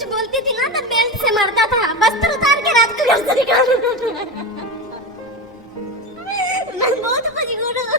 कुछ बोलती थी ना तो बेल्ट से मारता था, बस्तर उतार के रात को घर से निकाल। मैं बहुत मजबूर हूँ,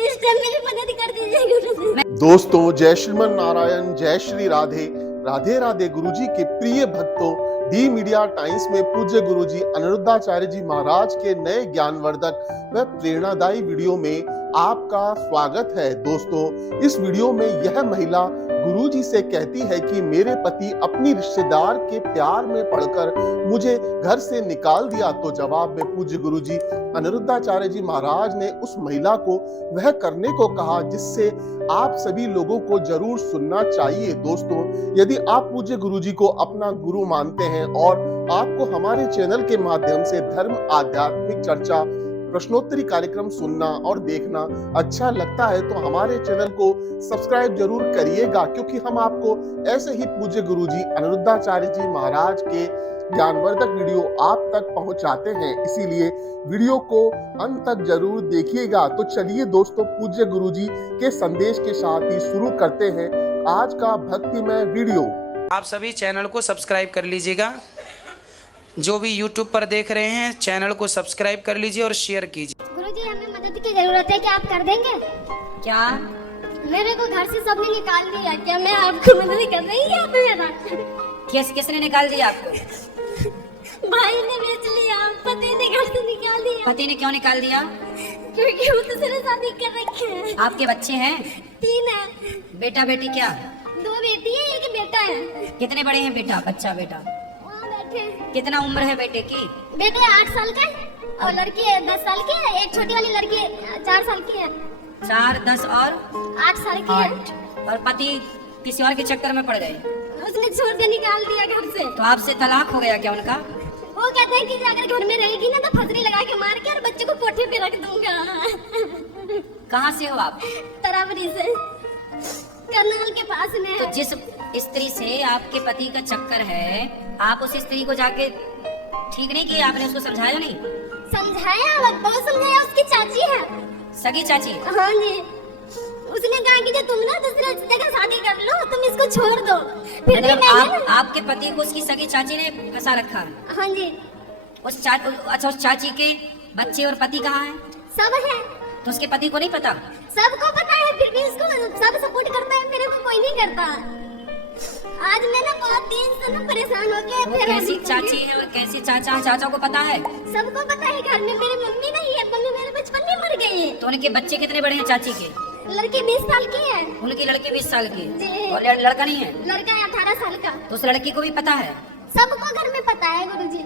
इस टाइम मेरी मदद कर दीजिए गुरुजी। दोस्तों, जय श्रीमन नारायण, जय श्री राधे राधे राधे। गुरुजी के प्रिय भक्तों, डी मीडिया टाइम्स में पूज्य गुरुजी अनिरुद्धाचार्य जी महाराज के नए ज्ञानवर्धक व प्रेरणादायी वीडियो में आपका स्वागत है। दोस्तों, इस वीडियो में यह महिला गुरुजी से कहती है कि मेरे पति अपनी रिश्तेदार के प्यार में पड़कर मुझे घर से निकाल दिया। तो जवाब में पूज्य गुरुजी अनिरुद्धाचार्य जी महाराज ने उस महिला को वह करने को कहा जिससे आप सभी लोगों को जरूर सुनना चाहिए। दोस्तों, यदि आप पूज्य गुरुजी को अपना गुरु मानते हैं और आपको हमारे चैनल के माध्यम से धर्म, आध्यात्मिक चर्चा, प्रश्नोत्तरी कार्यक्रम सुनना और देखना अच्छा लगता है तो हमारे चैनल को सब्सक्राइब जरूर करिएगा, क्योंकि हम आपको ऐसे ही पूज्य गुरुजी अनिरुद्धाचार्य जी महाराज के ज्ञानवर्धक वीडियो आप तक पहुंचाते हैं। इसीलिए वीडियो को अंत तक जरूर देखिएगा। तो चलिए दोस्तों, पूज्य गुरुजी के संदेश के साथ ही शुरू करते हैं आज का भक्तिमय वीडियो। आप सभी चैनल को सब्सक्राइब कर लीजिएगा। जो भी YouTube पर देख रहे हैं, चैनल को सब्सक्राइब कर लीजिए और शेयर कीजिए। गुरुजी, हमें मदद की जरूरत है, क्या आप कर देंगे? क्या? मेरे को घर से सबने निकाल दिया, क्या मैं आपको मदद कर रही हूँ? मेरा किसने निकाल दिया आपको? भाई ने बेच लिया, पति ने घर से निकाल दिया। पति ने क्यों निकाल दिया? क्योंकि वो दूसरे शादी कर रखे हैं। आपके बच्चे हैं? 3 है। बेटा बेटी क्या? 2 बेटी है, 1 बेटा है। कितने बड़े हैं बेटा? बेटा वहाँ बैठे। कितना उम्र है बेटे की? बेटे 8 साल का है और लड़की है 10 साल की है। एक छोटी वाली लड़की 4 साल की है। 4, 10 और 8 साल की है। 8। और पति किसी और के चक्कर में पड़ गए? उसने छोड़ के निकाल दिया घर से। तो आपसे तलाक हो गया क्या उनका? वो कहते हैं कि अगर घर में रहेगी ना तो फसरी लगा के मार के और बच्चे को कोठे पे रख दूंगा। कहाँ से हो आप? तरावरी से, करनाल के पास में तो है। जिस स्त्री से आपके पति का चक्कर है, आप उस स्त्री को जाके ठीक नहीं किया? आपने उसको समझाया नहीं? समझाया, बहुत समझाया। उसकी चाची है, सगी चाची। हाँ जी। उसने कहा कि जो तुम ना दूसरे जगह शादी कर लो, तुम इसको छोड़ दो। फिर भी मतलब आपके पति को उसकी सगी चाची ने फंसा रखा? हाँ जी। अच्छा, उस चाची के बच्चे और पति कहाँ हैं? सब है। तो उसके पति को नहीं पता? सबको पता है, फिर भी उसको सब सपोर्ट करता है, मेरे को कोई नहीं करता। आज मैं ना बहुत दिन से ना परेशान हो गया। वो कैसी चाची है और कैसी चाचा? चाचा को पता है? सबको पता है। घर में मेरी मम्मी नहीं है, मम्मी मेरे बचपन में मर गई है। तो उनके बच्चे कितने बड़े हैं चाची के? लड़की 20 साल की है। उनकी लड़की 20 साल की जी। और लड़का नहीं है? लड़का है 18 साल का। तो उस लड़की को भी पता है? सबको घर में पता है गुरुजी।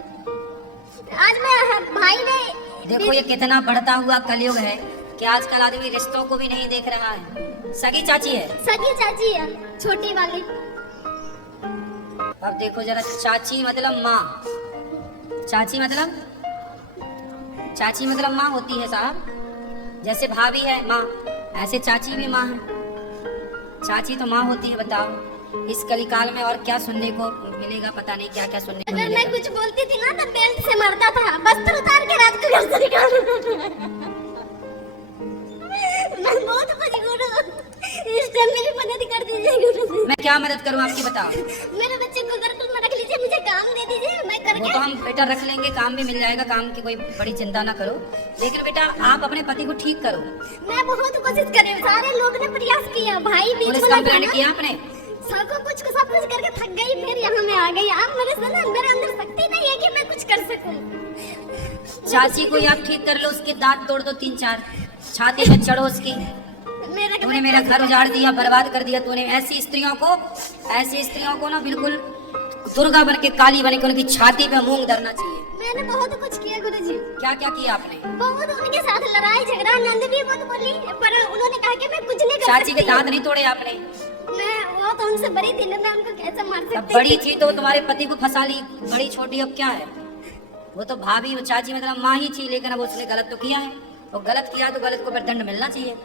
आज मैं भाई ने देखो ये कितना बढ़ता हुआ कलयुग है कि आजकल आदमी रिश्तों को भी नहीं देख रहा है। सगी चाची है? सगी चाची है, छोटी वाली। अब देखो जरा, चाची मतलब माँ। चाची मतलब माँ होती है साहब। जैसे भाभी है माँ, ऐसे चाची भी माँ है। चाची तो माँ होती है। बताओ इस कलिकाल में और क्या सुनने को मिलेगा? पता नहीं क्या क्या सुनने को अगर मिलेगा। मैं कुछ बोलती थी ना तो बेल्ट से मारता था, बस्तर उतार के रात को घर से निकाल। मैं बहुत मजबूर हूँ, इस टाइम मेरी मदद कर दीजिए गुरुजी। मैं क्या मदद करूँ आपकी? बताओ। मेरे बच्चे को घर में रख लीजिए, मुझे काम दे दीजिए, मैं वो करके। तो हम बेटा रख लेंगे, काम भी मिल जाएगा, काम की कोई बड़ी चिंता ना करो। लेकिन बेटा आप अपने पति को ठीक करो। मैं बहुत कोशिश कर रही हूँ, सारे लोग ने प्रयास किया। भाई भी पुलिस कंप्लेंट किया आपने? सब कुछ करके थक गई, फिर यहाँ में आ गई। आप मेरे से ना, मेरे अंदर शक्ति नहीं है कि मैं कुछ कर सकूं। चाची को आप ठीक कर लो, उसके दांत तोड़ दो 3-4, छाती पे चढ़ो उसकी। तूने मेरा घर उजाड़ दिया, बर्बाद कर दिया तूने। ऐसी स्त्रियों को ना बिल्कुल दुर्गा बन के, काली बन के उनकी छाती पे मूंग धरना चाहिए। मैंने बहुत कुछ किया गुरुजी। क्या क्या किया आपने? बहुत उनके साथ लड़ाई झगड़ा, नंद भी बहुत बोली, पर उन्होंने कहा कि मैं कुछ नहीं कर सकती। चाची के दांत नहीं तोड़े आपने? मैं वो तो उनसे बड़ी थी ना, मैं उनको कैसे मार सकती? अब बड़ी थी तो तुम्हारे पति को फंसा ली, बड़ी छोटी अब क्या है? वो तो भाभी, वो चाची मतलब माँ ही थी, लेकिन अब उसने गलत तो किया है। और गलत किया तो गलत को फिर दंड मिलना चाहिए।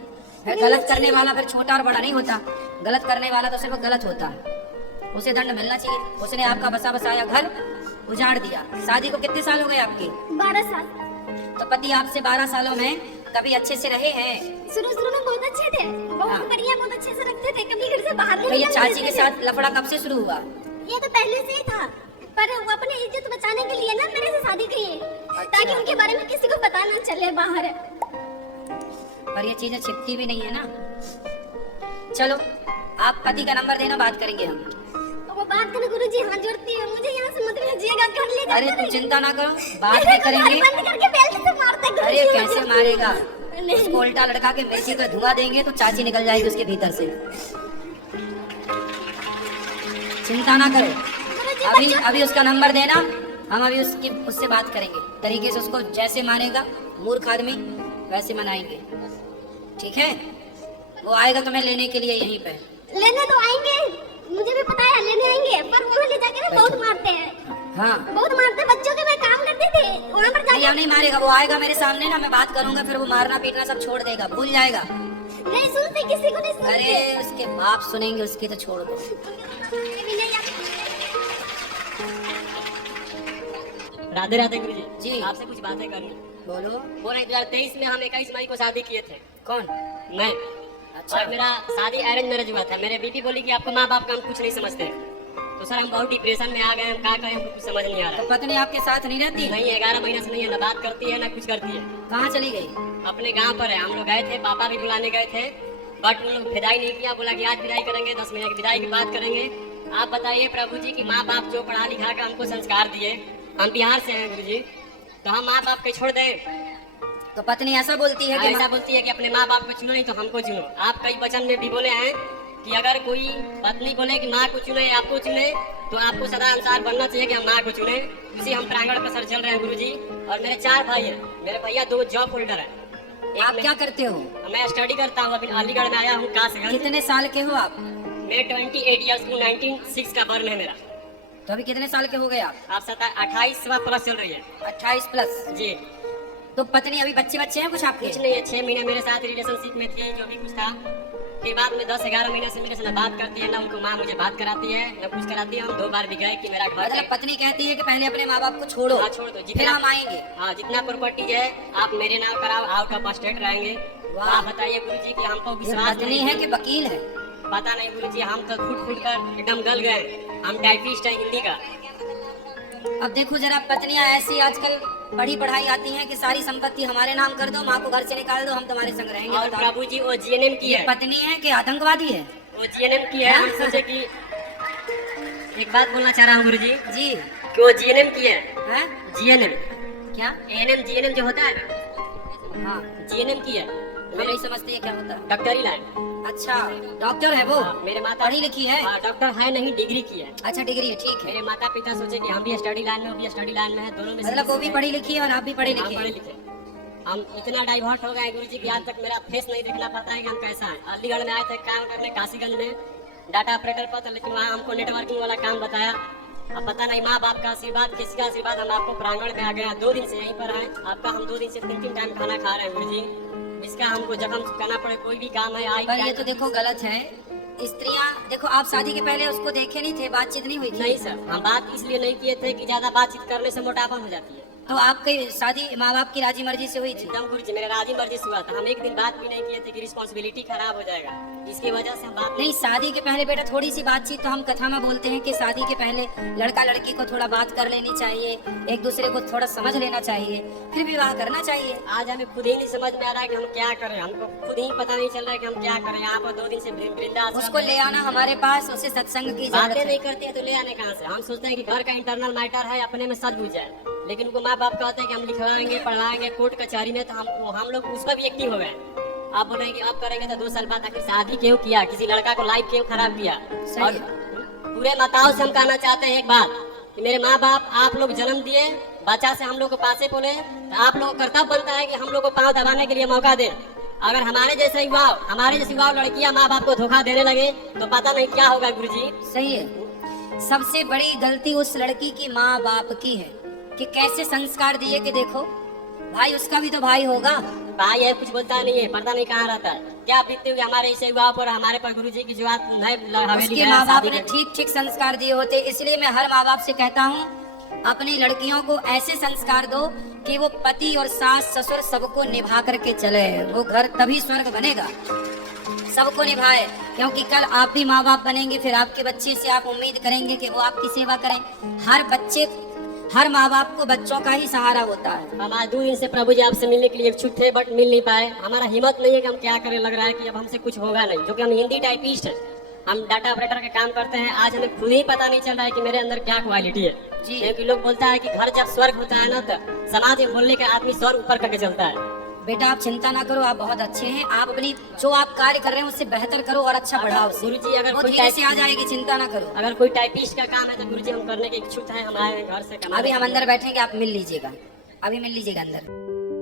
फिर गलत करने वाला फिर छोटा और बड़ा नहीं होता, गलत करने वाला तो सिर्फ गलत होता है, उसे दंड मिलना चाहिए। उसने आपका बसा बसाया घर उजाड़ दिया। शादी को कितने साल हो गए आपके? 12 साल। तो पति आपसे 12 सालों में कभी अच्छे से रहे हैं? शुरू में बहुत अच्छे थे, बहुत बढ़िया, बहुत अच्छे से रखते थे, कभी घर से बाहर तो नहीं ये निकलने चाची के देते साथ लफड़ा कब से शुरू हुआ? थे। ये तो पहले से ही था, पर वो अपनी इज्जत बचाने के लिए ना मेरे से शादी की है, ताकि उनके बारे में किसी को पता ना चले बाहर। पर ये चीजें छिपती भी नहीं है ना। चलो आप पति का नंबर देना, बात करेंगे हम। तो वो बात करने गुरुजी हाथ जोड़ती है, मुझे यहाँ से मत भेजिएगा, कर ले अरे तुम चिंता ना करो, बात भी करेंगे। बंद करके बेल्ट से मारते गुरुजी। अरे कैसे मारेगा, नहीं। उसको उल्टा लटका के मिर्ची का धुआं देंगे तो चाची निकल जाएगी उसके भीतर से। चिंता ना करो, अभी उसका नंबर देना, हम अभी उससे बात करेंगे, तरीके से उसको जैसे मारेगा मूर्ख आदमी वैसे मनाएंगे, ठीक है? वो आएगा तुम्हें लेने के लिए यहीं पे। लेने तो आएंगे, मुझे भी पता है लेने आएंगे, पर वहाँ ले जाके ना बहुत मारते हैं। हाँ बहुत मारते बच्चों के, मैं काम करते थे वहाँ पर नहीं, जाके। अब नहीं मारेगा, वो आएगा मेरे सामने ना, मैं बात करूंगा, फिर वो मारना पीटना सब छोड़ देगा, भूल जाएगा। नहीं सुनते, किसी को नहीं सुनते। अरे उसके बाप सुनेंगे, उसकी तो छोड़ दो। राधे राधे गुरुजी जी। आपसे कुछ बातें करनी। बोलो। वो नहीं 2023 में हम 21 मई को शादी किए थे, कौन? मैं। अच्छा। और मेरा शादी अरेंज मैरिज हुआ था। मेरे बीबी बोली कि आपको माँ बाप का हम कुछ नहीं समझते, तो सर हम बहुत डिप्रेशन में आ गए, हम क्या करें, हमको कुछ समझ नहीं आ रहा तो पत्नी आपके साथ नहीं रहती? नहीं, 11 महीने से नहीं है, ना बात करती है ना कुछ करती है। कहाँ चली गई? अपने गाँव पर है, हम लोग गए थे, पापा भी बुलाने गए थे, बट उन लोग विदाई नहीं किया, बोला कि आज विदाई करेंगे, 10 महीने की विदाई की बात करेंगे। आप बताइए प्रभु जी की माँ बाप जो पढ़ा लिखा कर हमको संस्कार दिए, हम बिहार से हैं गुरु जी, तो हम माँ बाप के छोड़ दें? तो पत्नी ऐसा बोलती है कि ऐसा बोलती है कि अपने माँ बाप को चुनो नहीं तो हमको चुनो। आप कई वचन में भी बोले हैं कि अगर कोई पत्नी बोले कि माँ को चुने आपको चुने, तो आपको सदा अनुसार बनना चाहिए कि हम माँ को चुने। इसी हम प्रांगण पर सर चल रहे हैं गुरुजी। और मेरे 4 भाई हैं, मेरे भैया 2 जॉब होल्डर हैं। आप क्या करते हो? मैं स्टडी करता हूँ, अभी अलीगढ़ में आया हूँ कासगंज। कितने साल के हो आप? मैं 28 ईयर्स हूँ, 1906 का बर्न है मेरा। तो अभी कितने साल के हो गए आप? 28वां प्लस चल रही है 28 प्लस। जी। तो पत्नी अभी बच्चे हैं कुछ आपके? कुछ नहीं है, 6 महीने मेरे साथ रिलेशनशिप में थी, जो भी कुछ था। फिर बाद में 10-11 महीने से मेरे से न बात करती है, ना उनको माँ मुझे बात कराती है, न कुछ कराती है। हम 2 बार भी गए कि मेरा घर मतलब है। पत्नी कहती है कि पहले अपने माँ बाप को छोड़ो, हाँ, छोड़ दो, फिर हम आएंगे। हाँ, जितना प्रॉपर्टी है आप मेरे नाम कराओ, आउट ऑफ स्टेट रहेंगे। वाह। आप बताइए गुरुजी कि हमको ये विश्वास पत्नी नहीं है कि वकील है? पता नहीं गुरुजी, हम तो फूट कर एकदम गल गए। हम टाइपिस्ट हैं हिंदी का। अब देखो जरा, पत्नियां ऐसी आजकल पढ़ी पढ़ाई आती हैं कि सारी संपत्ति हमारे नाम कर दो, माँ को घर से निकाल दो, हम तुम्हारे संग रहेंगे। और बताओ। प्रभु जी वो जीएनएम की ये है, पत्नी है कि आतंकवादी है? वो जीएनएम की है। हम सोचे कि एक बात बोलना चाह रहा हूँ गुरुजी जी। कि वो जीएनएम की है। हैं? जीएनएम, क्या? एएनएम जीएनएम जो होता है ना, हाँ, जीएनएम की है। हम नहीं समझते ये क्या होता है। डॉक्टरी लाइन। अच्छा, डॉक्टर है वो? हाँ, मेरे माता पढ़ी लिखी है? हाँ, डॉक्टर है नहीं, डिग्री की है। अच्छा, डिग्री है, ठीक है। मेरे माता पिता सोचे कि हम भी स्टडी लाइन में, वो भी स्टडी लाइन में है, दोनों में मतलब वो भी पढ़ी लिखी है और आप भी पढ़े हम लिखे पढ़े हैं। लिखे। हम इतना डाइवर्ट हो गए गुरुजी कि आज तक मेरा फेस नहीं देखना पड़ता है कि हम कैसा है। अलीगढ़ में आए थे काम करने, काशीगंज में डाटा ऑपरेटर पर, लेकिन वहाँ हमको नेटवर्किंग वाला काम बताया। अब पता नहीं माँ बाप का आशीर्वाद, किसी का आशीर्वाद, हम आपको प्रांगण में आ गए। 2 दिन से यहीं पर हैं आपका। हम 2 दिन से 3 टाइम खाना खा रहे हैं गुरुजी। इसका हमको जख्म करना पड़े, कोई भी काम है आई। पर ये तो देखो गलत है। स्त्रियां देखो, आप शादी के पहले उसको देखे नहीं थे, बातचीत नहीं हुई थी? नहीं सर, हम बात इसलिए नहीं किए थे कि ज्यादा बातचीत करने से मोटापा हो जाती है। तो आपकी शादी माँ बाप की राजी मर्जी से हुई थी? एकदम गुरुजी, मेरे राजी मर्जी से हुआ था। हम एक दिन बात भी नहीं किए थे कि रिस्पॉन्सिबिलिटी खराब हो जाएगा, इसकी वजह से हम बात नहीं, शादी के पहले बेटा थोड़ी सी बातचीत तो हम कथा में बोलते हैं कि शादी के पहले लड़का लड़की को थोड़ा बात कर लेनी चाहिए, एक दूसरे को थोड़ा समझ लेना चाहिए, फिर विवाह करना चाहिए। आज हमें खुद ही नहीं समझ में आ रहा है कि हम क्या करें। हमको खुद ही पता नहीं चल रहा है कि हम क्या करें। यहाँ पर 2 दिन से वृंदाश्रम उसको ले आना हमारे पास, उसे सत्संग की जरूरत बातें है। नहीं करते हैं तो ले आने कहाँ से। हम सोचते हैं कि घर का इंटरनल मैटर है, अपने में सब बुझ जाए, लेकिन उनको माँ बाप कहते हैं कि हम लिखवाएंगे पढ़ाएंगे कोर्ट कचहरी में, तो हम लोग उस पर भी एक्टिव हो गए। आप बोल रहे हैं कि अब करेंगे तो 2 साल बाद आखिर शादी क्यों किया, किसी लड़का को लाइफ क्यों खराब किया। सही और है। पूरे माताओं से हम कहना चाहते हैं एक बात कि मेरे माँ बाप आप लोग जन्म दिए, बच्चा से हम लोग को पासे बोले, तो आप लोग को कर्तव्य बनता है कि हम लोग को पाँव दबाने के लिए मौका दे। अगर हमारे जैसे युवा लड़कियां माँ बाप को धोखा देने लगे तो पता नहीं क्या होगा गुरुजी। सही है। सबसे बड़ी गलती उस लड़की की माँ बाप की है कि कैसे संस्कार दिए कि देखो भाई, उसका भी तो भाई होगा। भाई है, कुछ बोलता नहीं है, पता नहीं कहाँ रहता है, क्या बीतते हुए हमारे ऐसे युवाओं पर, हमारे पर गुरुजी की जो बात उसके माँ बाप ने ठीक संस्कार दिए होते। इसलिए मैं हर माँ बाप से कहता हूँ, अपनी लड़कियों को ऐसे संस्कार दो कि वो पति और सास ससुर सबको निभा करके चले, वो घर तभी स्वर्ग बनेगा। सबको निभाए, क्योंकि कल आप भी माँ बाप बनेंगे, फिर आपके बच्चे से आप उम्मीद करेंगे कि वो आपकी सेवा करें। हर माँ बाप को बच्चों का ही सहारा होता है। हम आज 2 दिन से प्रभु जी आपसे मिलने के लिए इच्छुक थे, बट मिल नहीं पाए। हमारा हिम्मत नहीं है कि हम क्या करें, लग रहा है कि अब हमसे कुछ होगा नहीं, जो कि हम हिंदी टाइपिस्ट है, हम डाटा ऑपरेटर का काम करते हैं। आज हमें खुद ही पता नहीं चल रहा है कि मेरे अंदर क्या क्वालिटी है जी। क्योंकि लोग बोलता है कि घर जब स्वर्ग होता है ना, तो समाज में बोलने का आदमी स्वर्ग ऊपर करके चलता है। बेटा आप चिंता ना करो, आप बहुत अच्छे हैं। आप अपनी जो आप कार्य कर रहे हैं उससे बेहतर करो और अच्छा बढ़ाओ। गुरुजी अगर वो कोई धीरे से आ जाएगी, चिंता ना करो। अगर कोई टाइपिस्ट का काम है तो गुरुजी हम करने के इच्छुक हैं। हम आए हैं घर से कमाने अभी हम के लिए। अंदर बैठेंगे, आप मिल लीजिएगा, अभी मिल लीजिएगा अंदर।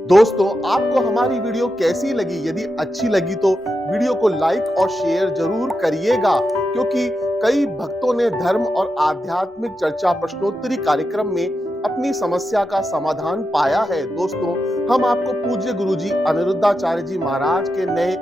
दोस्तों, आपको हमारी वीडियो कैसी लगी? यदि अच्छी लगी तो वीडियो को लाइक और शेयर जरूर करिएगा, क्योंकि कई भक्तों ने धर्म और आध्यात्मिक चर्चा प्रश्नोत्तरी कार्यक्रम में अपनी समस्या का समाधान पाया है। दोस्तों, हम आपको पूज्य गुरुजी अनिरुद्धाचार्य जी महाराज के नए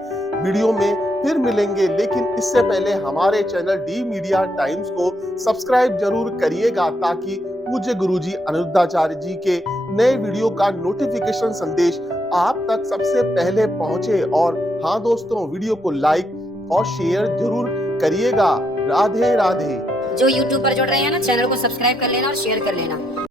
वीडियो में फिर मिलेंगे, लेकिन इससे पहले हमारे चैनल डी मीडिया टाइम्स को सब्सक्राइब जरूर करिएगा, ताकि पूज्य गुरुजी अनिरुद्धाचार्य जी के नए वीडियो का नोटिफिकेशन संदेश आप तक सबसे पहले पहुंचे। और हाँ दोस्तों, वीडियो को लाइक और शेयर जरूर करिएगा। राधे राधे। जो YouTube पर जुड़ रहे हैं ना, चैनल को सब्सक्राइब कर लेना और शेयर कर लेना।